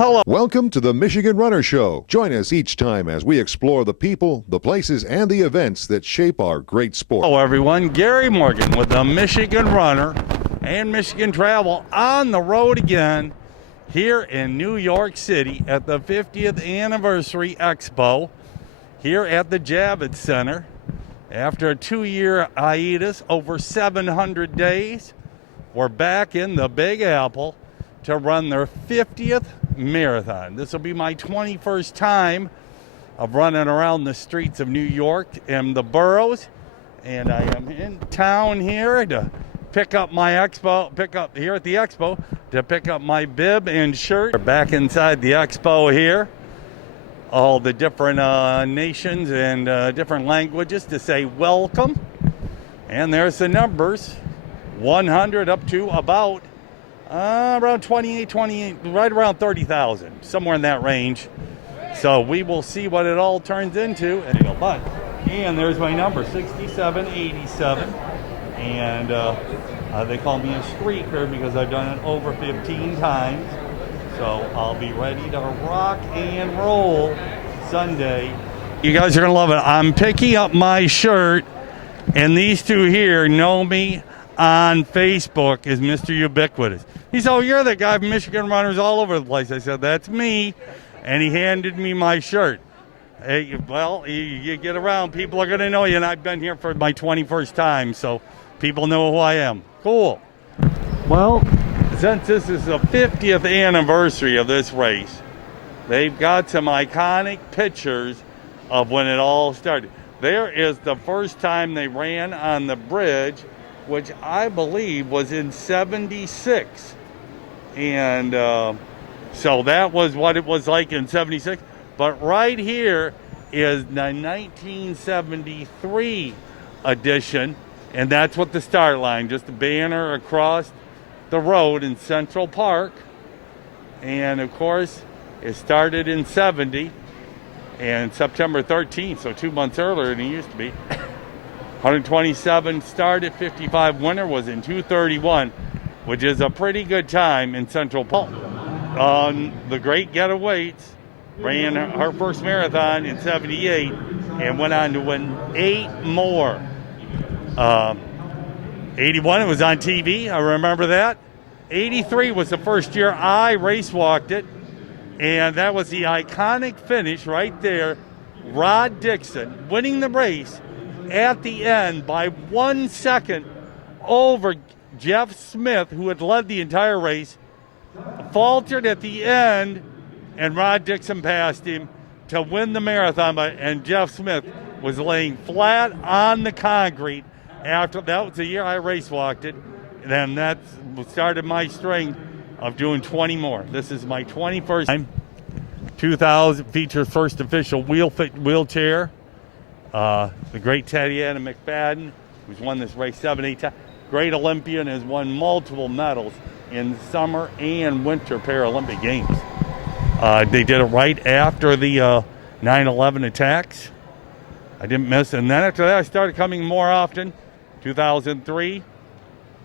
hello. Welcome to the Michigan Runner Show. Join us each time as we explore the people, the places, and the events that shape our great sport. Hello, everyone. Gary Morgan with the Michigan Runner and Michigan Travel on the road again here in New York City at the 50th Anniversary Expo here at the Javits Center. After a 2-year hiatus, over 700 days, we're back in the Big Apple to run their 50th marathon. This will be my 21st time of running around the streets of New York and the boroughs, and I am in town here to pick up my Expo, here at the Expo to pick up my bib and shirt. We're back inside the Expo here. All the different nations and different languages to say welcome. And there's the numbers, 100 up to about around 28, right around 30,000, somewhere in that range. So we will see what it all turns into. And there's my number, 6787. And they call me a streaker because I've done it over 15 times. So I'll be ready to rock and roll Sunday. You guys are going to love it. I'm picking up my shirt, and these two here know me on Facebook as Mr. Ubiquitous. He said, "Oh, you're the guy from Michigan Runners all over the place." I said, "That's me." And he handed me my shirt. Hey, well, you get around, people are going to know you, and I've been here for my 21st time, so people know who I am. Cool. Well, since this is the 50th anniversary of this race, they've got some iconic pictures of when it all started. There is the first time they ran on the bridge, which I believe was in 76. And so that was what it was like in 76. But right here is the 1973 edition, and that's what the start line, just a banner across the road in Central Park. And of course it started in 70 and September 13th, so 2 months earlier than it used to be. 127 started, 55 winner was in 231, which is a pretty good time in Central Park. The great Getta Waits ran her first marathon in 78 and went on to win 8 more. 81, it was on TV, I remember that. 83 was the first year I race walked it, and that was the iconic finish right there. Rod Dixon winning the race at the end by 1 second over Jeff Smith, who had led the entire race, faltered at the end, and Rod Dixon passed him to win the marathon, and Jeff Smith was laying flat on the concrete. After that was the year I race walked it, and then that started my string of doing 20 more. This is my 21st time. 2000 features first official wheelchair. The great Tatiana McFadden, who's won this race 7, 8 times. Great Olympian, has won multiple medals in summer and winter Paralympic Games. They did it right after the 9/11 attacks. I didn't miss, and then after that I started coming more often. 2003,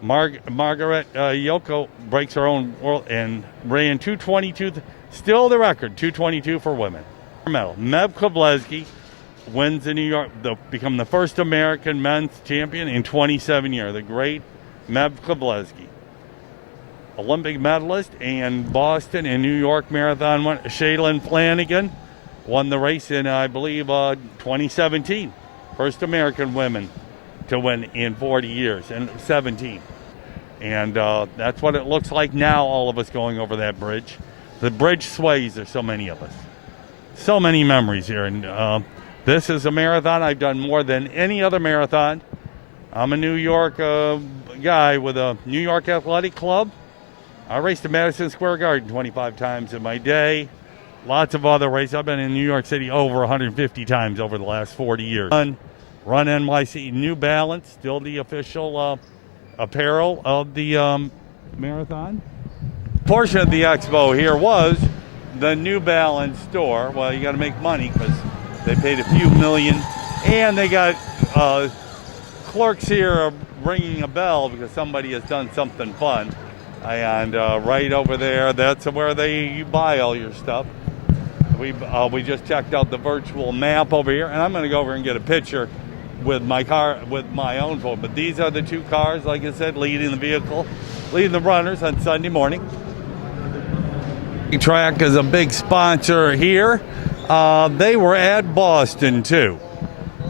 Margaret Yoko breaks her own world and ran 2:22, still the record, 2:22 for women. Medal. Meb Kobleski wins the New York, become the first American men's champion in 27 years. The great Meb Kobleski. Olympic medalist and Boston and New York marathon. Shaylin Flanagan won the race in, I believe, 2017. First American women to win in 40 years, and 17. And that's what it looks like now, all of us going over that bridge. The bridge sways, there's so many of us. So many memories here. And this is a marathon I've done more than any other marathon. I'm a New York guy with a New York Athletic Club. I raced at Madison Square Garden 25 times in my day. Lots of other races. I've been in New York City over 150 times over the last 40 years. Run NYC. New Balance, still the official apparel of the marathon. Portion of the expo here was the New Balance store. Well, you got to make money because they paid a few million, and they got clerks here ringing a bell because somebody has done something fun. And right over there, that's where you buy all your stuff. We just checked out the virtual map over here, and I'm going to go over and get a picture with my own phone. But these are the two cars, like I said, leading the runners on Sunday morning. Track is a big sponsor here. They were at Boston too.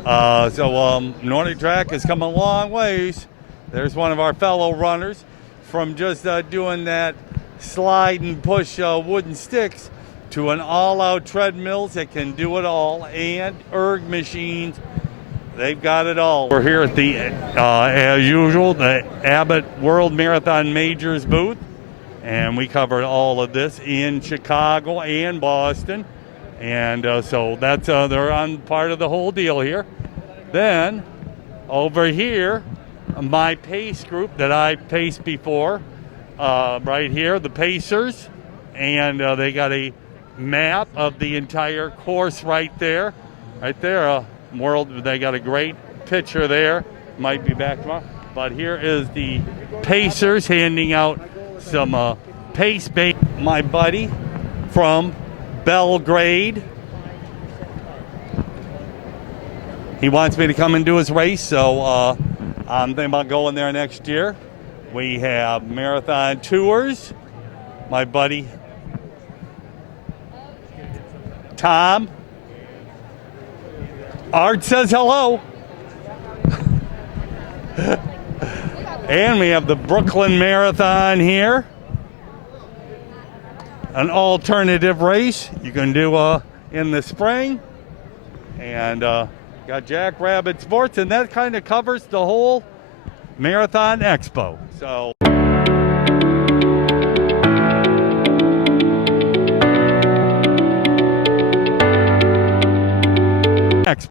So Nordic Track has come a long ways. There's one of our fellow runners from just doing that slide and push wooden sticks to an all-out treadmills that can do it all, and erg machines. They've got it all. We're here at the, as usual, the Abbott World Marathon Majors booth, and we covered all of this in Chicago and Boston, and so that's they're on part of the whole deal here. Then over here, my pace group that I paced before, right here, the Pacers, and they got a map of the entire course right there. They got a great picture there. Might be back tomorrow. But here is the Pacers handing out some pace bait. My buddy from Belgrade, he wants me to come and do his race, so I'm thinking about going there next year. We have Marathon Tours. My buddy Tom. Art says hello. And we have the Brooklyn Marathon here. An alternative race you can do in the spring. And got Jackrabbit Sports, and that kind of covers the whole Marathon Expo. So